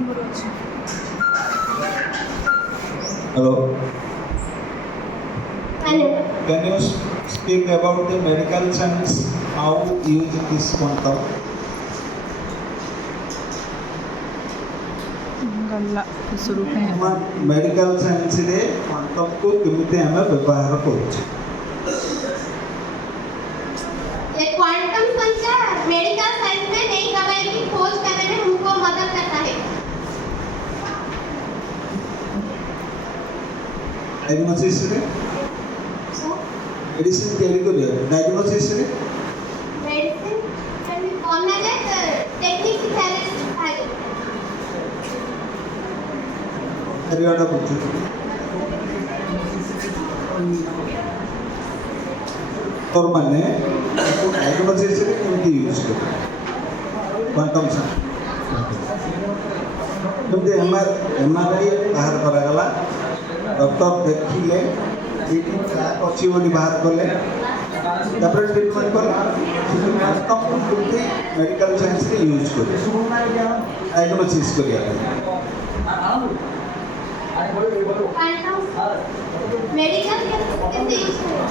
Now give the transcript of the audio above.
Hello. Hello. Can you speak about the medical science? How use this quantum? गल्ला शुरू में medical science रे quantum को केमिति हमें व्यवहार करूचे ये क्वांटम संचार मेडिकल साइंस में नई दवाई की खोज करने में हमको मदद करता है। डायग्नोसिस रे मेडिसिन तैयारी करियो डायग्नोसिस रे मेडिसिन कौन ना टेक्निक सिखाए सिखाए हरियाणा पूछो और माने डायग्नोसिस रे केमिति यूज करो क्वांटम साइंस तुमके एमआरआई बाहर करागला डॉक्टर देखिले एटी ट्रैक अच्छी बोली बाहर कले तापर ट्रीटमेंट कले क्वांटम को मेडिकल साइंस रे यूज करे डायग्नोसिस करिया क्वांटम मेडिकल कैसे यूज करें?